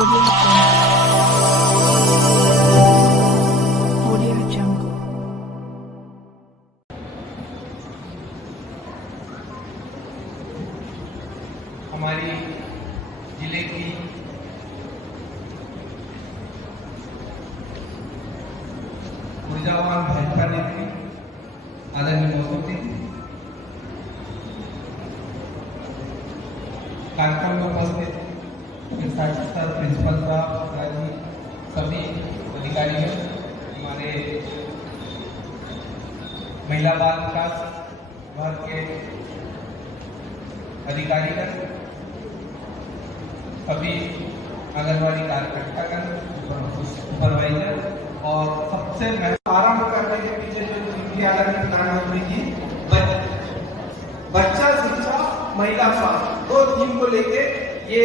हमारी जिले की ऊर्जावान भाजपा नेत्री आदरणीय महोदय कार्यक्रम में उपस्थित प्रिंसिपल साहब सभी अधिकारियों, हमारे महिला बाल विकास विभाग के अधिकारीगण, सभी आंगनबाड़ी कार्यकर्तागण, सुपरवाइजर और सबसे आरंभ करने के पीछे जो नीति आदरणीय प्रधानमंत्री जी बच्चा शिक्षा महिला स्वास्थ्य दो थीम को लेके ये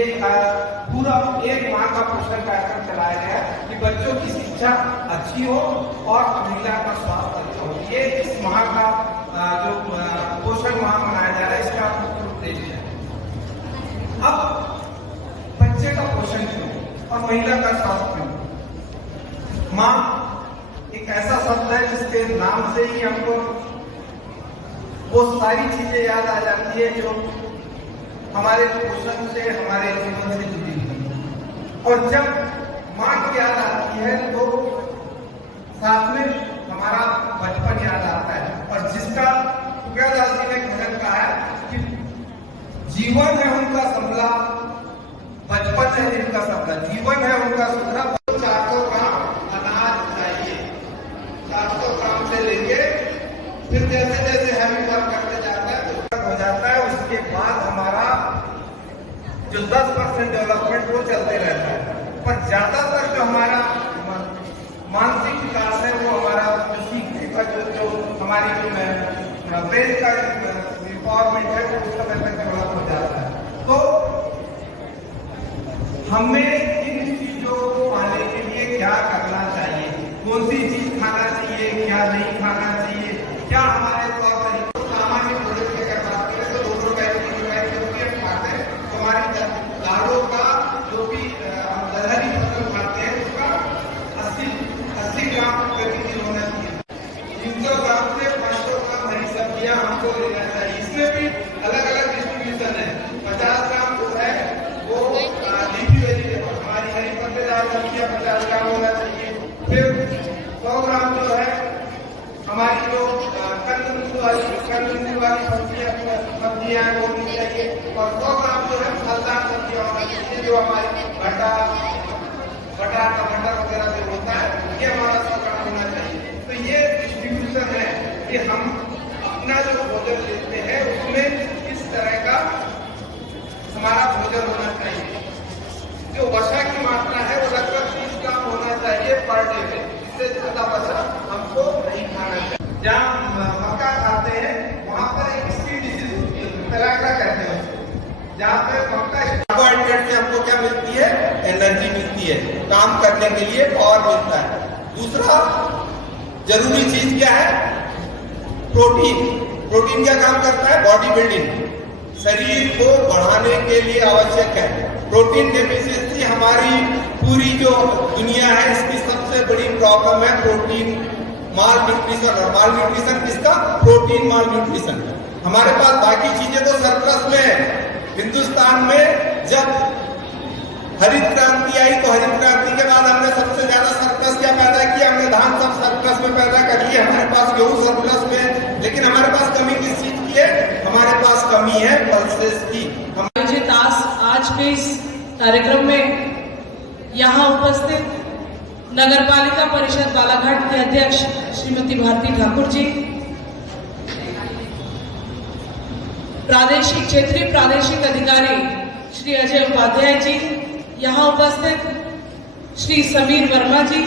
पूरा एक माह का पोषण कार्यक्रम चलाया गया कि बच्चों की शिक्षा अच्छी हो और महिला का स्वास्थ्य अच्छा हो। ये इस माह का जो पोषण माह मनाया जा रहा है इसका मुख्य उद्देश्य है। अब बच्चे का पोषण क्यों और महिला का स्वास्थ्य क्यों? माँ एक ऐसा शब्द है जिसके नाम से ही हमको वो सारी चीजें याद आ जाती है जो हमारे पोषण से हमारे जीवन से जुड़ी हुई है। और जब माँ की याद आती है तो साथ में हमारा बचपन याद आता है। और जिसका तुलसीदास जी ने भजन कहा है कि जीवन है उनका संभला, बचपन है जिनका सपना, जीवन है उनका सुधरा। 400 ग्राम अनाज चाहिए, 400 ग्राम से लेके फिर जैसे जैसे हैवी वर्क करते जाता है तो हो जाता है। उसके बाद हमारा जो 10% डेवलपमेंट वो चलते रहता है, पर ज्यादातर जो हमारा मानसिक विकास है वो हमारा जो सीखने का जो हमारी जो ब्रेन का एम्पावरमेंट है वो उस समय तक डेवलप हो जाता है। तो हमें इन चीजों को पाने के लिए क्या करना चाहिए, कौन सी चीज खाना चाहिए, क्या नहीं खाना चाहिए, क्या हमारे तौर तरीके सामान्य भोजन की अगर बात करें तो 2 रुपए 3 रुपए जो भी हम खाते हैं तो हमारी दालों का जो भी हम दलहरी फसल खाते हैं उसका 80 ग्राम प्रति दिन होना चाहिए। 300 ग्राम से 500 ग्राम हरी सब्जियां हमको लेना चाहिए। इसमें भी अलग अलग डिस्ट्रीब्यूशन है। 50 ग्राम जो है वो लीफी वेजिटेबल हमारी हरी पत्तेदार सब्जियां 50 ग्राम होना चाहिए। फिर 100 ग्राम जो है हमारी जो कंद वाली सब्जियां है वो मिल चाहिए। और 100 ग्राम जो है फलदार सब्जियां होना चाहिए जो हमारी भट्टा टमाटर वगैरह जो होता है ये हमारा 100 ग्राम होना चाहिए। तो ये डिस्ट्रीब्यूशन है कि हम अपना जो भोजन लेते हैं उसमें किस तरह का हमारा भोजन होना चाहिए। जो वसा की मात्रा है वो लगभग 30 ग्राम होना चाहिए पर डे में, इससे ज्यादा वसा हमको नहीं खाना चाहिए। जहाँ मक्का खाते हैं वहां पर एक स्किन डिजीज होती है, पेलाग्रा कहते हैं उसको, जहाँ पे मक्का कार्बोहाइड्रेट से हमको क्या मिलती है, एनर्जी मिलती है, काम करने के लिए और मिलता है। दूसरा जरूरी चीज क्या है, प्रोटीन। प्रोटीन क्या काम करता है, बॉडी बिल्डिंग, शरीर को बढ़ाने के लिए आवश्यक है। प्रोटीन डेफिशिएंसी हमारी पूरी जो दुनिया है इसकी सबसे बड़ी प्रॉब्लम है प्रोटीन माल न्यूट्रिशन। और माल न्यूट्रिशन किसका, प्रोटीन माल न्यूट्रिशन। हमारे पास बाकी चीजें तो सरप्लस में है। हिंदुस्तान में जब हरित क्रांति आई तो हरित क्रांति के बाद हमने सबसे ज्यादा सरप्लस क्या पैदा किया, हमने धान सब सरप्लस में पैदा कर लिए, हमारे पास गेहूं सरप्लस में। लेकिन हमारे पास कमी किस चीज की है, हमारे पास कमी है पल्सेस की। आयोजित आज के इस कार्यक्रम में यहाँ उपस्थित नगरपालिका परिषद बालाघाट के अध्यक्ष श्रीमती भारती ठाकुर जी, क्षेत्रीय प्रादेशिक अधिकारी श्री अजय उपाध्याय जी, यहाँ उपस्थित श्री समीर वर्मा जी।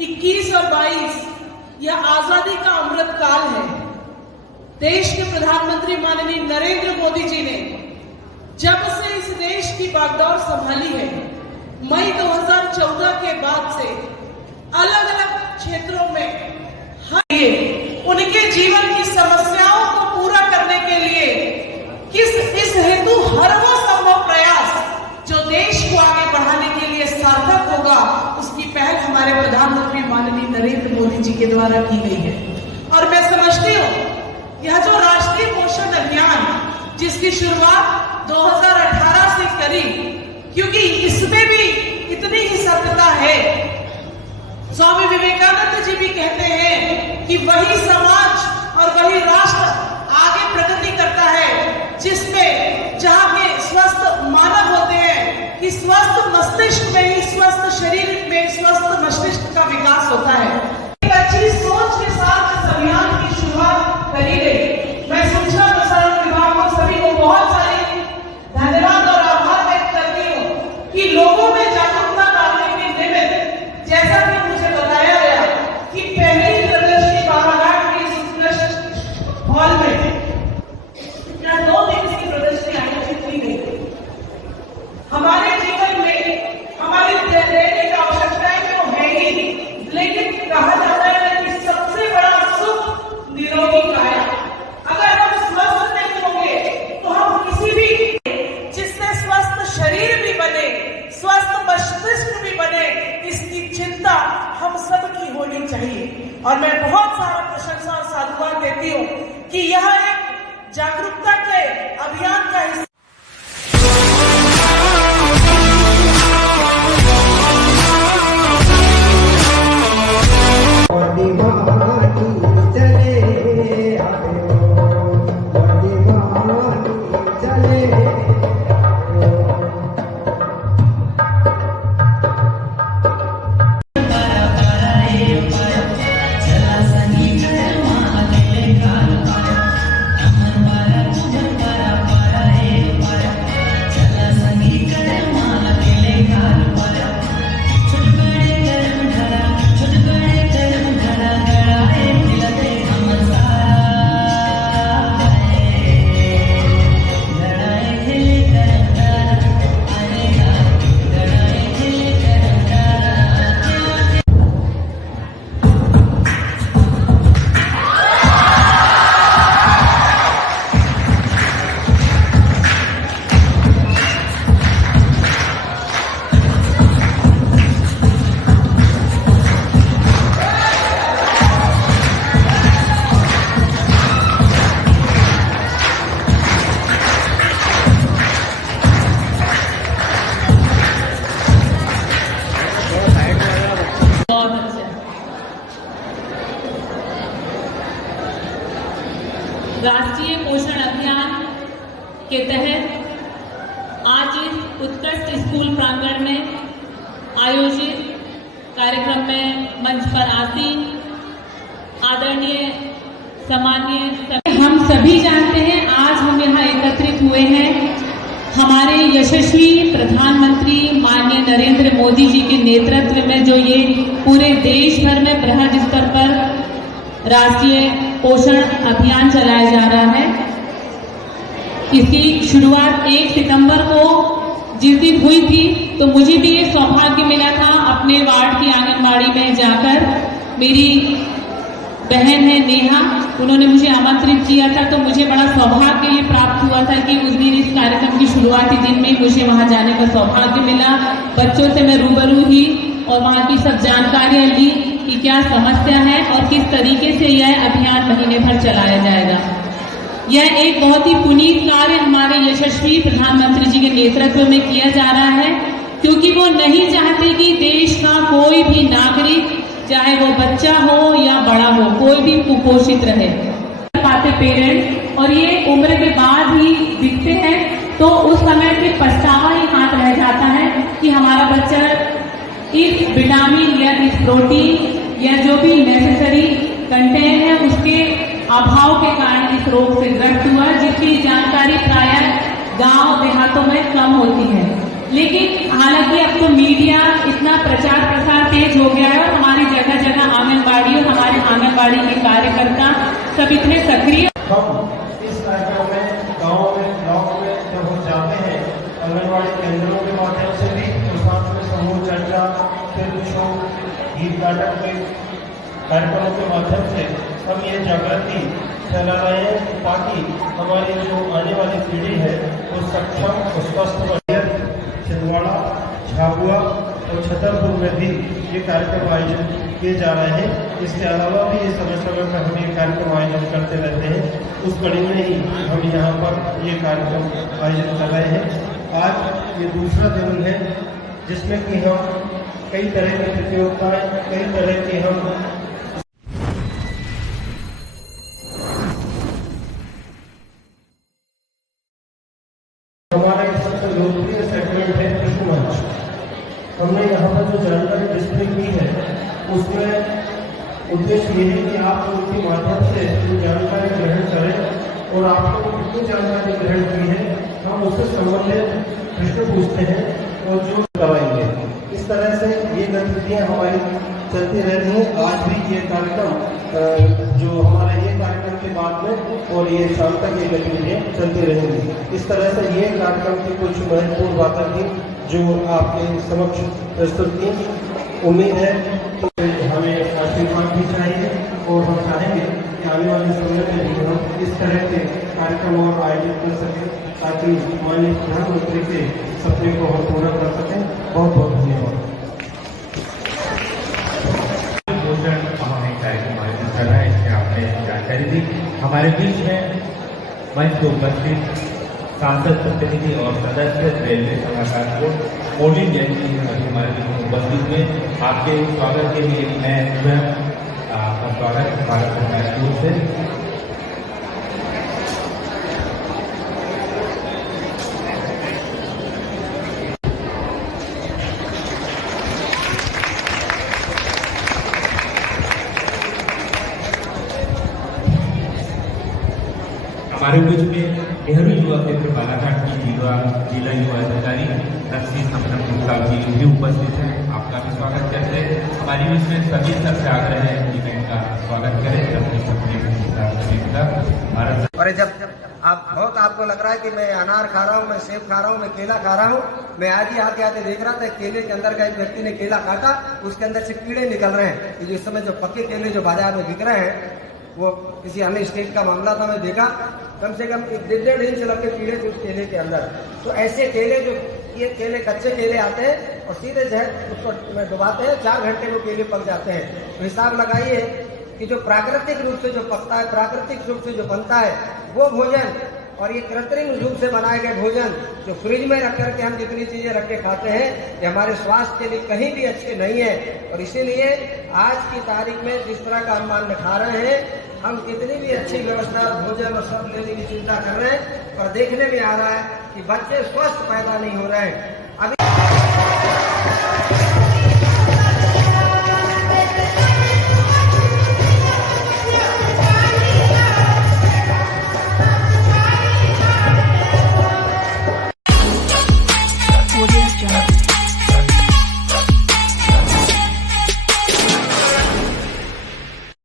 21 और 22 यह आजादी का अमृत काल है। देश के प्रधानमंत्री माननीय नरेंद्र मोदी जी ने जब से इस देश की बागडोर संभाली है, मई 2014 के बाद से अलग अलग क्षेत्रों में उनके जीवन की समस्याओं को पूरा करने के लिए इस हेतु हर वो हमारे प्रधानमंत्री माननीय नरेंद्र मोदी जी के द्वारा की गई है। और मैं समझती हूँ यह जो राष्ट्रीय पोषण अभियान जिसकी शुरुआत 2018 से करी, क्योंकि इसमें भी इतनी ही सत्यता है। स्वामी विवेकानंद जी भी कहते हैं कि वही समाज और वही राष्ट्र आगे प्रगति करता है जिसमें जहां के स्वस्थ मानव होते हैं, कि स्वस्थ मस्तिष्क में ही स्वस्थ शरीर में स्वस्थ मस्तिष्क का विकास होता है। एक अच्छी सोच के साथ इस अभियान की शुरुआत करी गई। मैं सूचना प्रसारण विभाग को सभी को बहुत सारी धन्यवाद और आभार व्यक्त करती हूँ कि लोगों में जागरूकता डालने के निमित्त, जैसा कि मुझे बताया गया कि पहली प्रदर्शनी बालाघाट के इस उत्कृष्ट हॉल में 2 दिन की प्रदर्शनी आयोजित की गई। हमारे जीवन में हमारी दैनिक आवश्यकताएं तो है ही, लेकिन कहा जाता है कि सबसे बड़ा सुख निरोगी काया। अगर हम स्वस्थ नहीं होंगे तो हम किसी भी, जिससे स्वस्थ शरीर भी बने, स्वस्थ मस्तिष्क भी बने, इसकी चिंता हम सब की होनी चाहिए। और मैं बहुत सारा प्रशंसा और साधुवाद देती हूँ कि यह एक जागरूकता के अभियान का हिस्सा राष्ट्रीय पोषण अभियान के तहत आज इस उत्कृष्ट स्कूल प्रांगण में आयोजित कार्यक्रम में मंच पर आसीन आदरणीय सम्माननीय हम सभी जानते हैं, आज हम यहाँ एकत्रित हुए हैं हमारे यशस्वी प्रधानमंत्री माननीय नरेंद्र मोदी जी के नेतृत्व में, जो ये पूरे देश भर में बृहद स्तर पर राष्ट्रीय पोषण अभियान चलाया जा रहा है। इसकी शुरुआत 1 सितंबर को जिस दिन हुई थी, तो मुझे भी ये सौभाग्य मिला था अपने वार्ड की आंगनबाड़ी में जाकर। मेरी बहन है नेहा, उन्होंने मुझे आमंत्रित किया था, तो मुझे बड़ा सौभाग्य ये प्राप्त हुआ था कि उस दिन इस कार्यक्रम की शुरुआती दिन में मुझे वहां जाने का सौभाग्य मिला। बच्चों से मैं रूबरू हुई और वहां की सब जानकारियां ली कि क्या समस्या है और किस तरीके से यह अभियान महीने भर चलाया जाएगा। यह एक बहुत ही पुनीत कार्य हमारे यशस्वी प्रधानमंत्री जी के नेतृत्व में किया जा रहा है, क्योंकि वो नहीं चाहते कि देश का कोई भी नागरिक, चाहे वो बच्चा हो या बड़ा हो, कोई भी कुपोषित रहे। पाते पेरेंट्स और ये उम्र के बाद ही दिखते हैं, तो उस समय से पछतावा ही हाथ रह जाता है कि हमारा बच्चा इस विटामिन या इस प्रोटीन या जो भी नेसेसरी कंटेंट है उसके अभाव के कारण इस रोग से ग्रस्त हुआ, जिसकी जानकारी प्रायः गांव देहातों में कम होती है। लेकिन हालांकि अब तो मीडिया इतना प्रचार प्रसार तेज हो गया है और हमारी जगह जगह आंगनबाड़ी और हमारे आंगनबाड़ी के कार्यकर्ता सब इतने सक्रिय। हम इस कार्यक्रम में गाँव में ब्लॉक में जब हम जाते हैं, आंगनबाड़ी केंद्रों के माध्यम से भी साथ में समूह चर्चा, फिल्म शो, गीत नाटक के कार्यक्रमों के माध्यम से हम ये जागृति फैला रहे हैं ताकि हमारी जो आने वाली पीढ़ी है वो सक्षम, स्वस्थ, छिंदवाड़ा, झाबुआ और छतरपुर में भी ये कार्यक्रम आयोजित किए जा रहे हैं। इसके अलावा भी ये समय समय पर हम ये कार्यक्रम आयोजित करते रहते हैं। उस कड़ी में ही हम यहाँ पर ये कार्यक्रम आयोजित कर रहे हैं। आज ये दूसरा दिन है जिसमें कि हम कई तरह की प्रतियोगिताएं, कई तरह की हम हमारा एक सबसे लोकप्रिय सेगमेंट है कृषि मंच। हमने यहाँ पर जो जानकारी डिस्प्ले की है उसमें उद्देश्य ये है कि आप उनके माध्यम से जो जानकारी ग्रहण करें और आपको कितनी जानकारी ग्रहण की है हम उससे संबंधित प्रश्न पूछते हैं और जो कराएंगे। इस तरह से ये गतिविधियाँ हमारी चलती रहती हैं। आज भी ये कार्यक्रम जो हमारा ये कार्यक्रम के बाद में और ये शाम तक ये गतिविधियाँ चलती रहेंगी। इस तरह से ये कार्यक्रम की कुछ महत्वपूर्ण बातें थी जो आपके समक्ष प्रस्तुत की। उम्मीद है तो हमें आशीर्वाद भी चाहिए और हम चाहेंगे कि आने वाले समय में भी हम इस तरह के कार्यक्रम और आयोजित कर सकें ताकि माननीय प्रधानमंत्री के सपने को हम पूरा कर सकें। बहुत बहुत धन्यवाद। हमारे कार्यक्रम आयोजित कर रहा है, इसमें आपने जानकारी दी। हमारे बीच में मंच पर उपस्थित सांसद प्रतिनिधि और सदस्य रेलवे सलाहकार बोर्ड मोदी जैन जी अभी हमारे बीच उपस्थित में। आपके स्वागत के लिए मैं स्वयं आपका स्वागत भारत सरकार की ओर से। हमारे बीच में नेहरू युवा केंद्र बालाघाट की जिला युवा अधिकारी रश्मि सपनम गुप्ता जी भी उपस्थित हैं। आपका भी स्वागत करते हैं। हमारे बीच में सभी सबसे आग्रह है कि मैं इनका स्वागत करें। रश्मि सपनम गुप्ता भारत। और जब बहुत आपको लग रहा है कि मैं अनार खा रहा हूँ, मैं सेब खा रहा हूँ, मैं केला खा रहा हूँ, मैं आज ही आते आते देख रहा था केले के अंदर का एक व्यक्ति ने केला काटा, उसके अंदर से कीड़े निकल रहे हैं। इस समय जो पक्के केले जो बाजार में बिक रहे हैं वो किसी अन्य स्टेट का मामला था। मैं देखा कम से कम 1.5 इंच लग के कीड़े थे उस केले के अंदर। तो ऐसे केले जो ये केले कच्चे केले आते हैं और सीधे जहर उसको डुबाते हैं, 4 घंटे में केले पक जाते हैं। तो हिसाब लगाइए कि जो प्राकृतिक रूप से जो पकता है, प्राकृतिक रूप से जो बनता है वो भोजन और ये कृत्रिम रूप से बनाए गए भोजन जो फ्रिज में रख करके हम जितनी चीजें रख के खाते हैं ये हमारे स्वास्थ्य के लिए कहीं भी अच्छे नहीं है। और इसीलिए आज की तारीख में जिस तरह का हम मान खा रहे हैं, हम कितनी भी अच्छी व्यवस्था भोजन और सब लेने की चिंता कर रहे हैं, पर देखने में आ रहा है कि बच्चे स्वस्थ पैदा नहीं हो रहे हैं।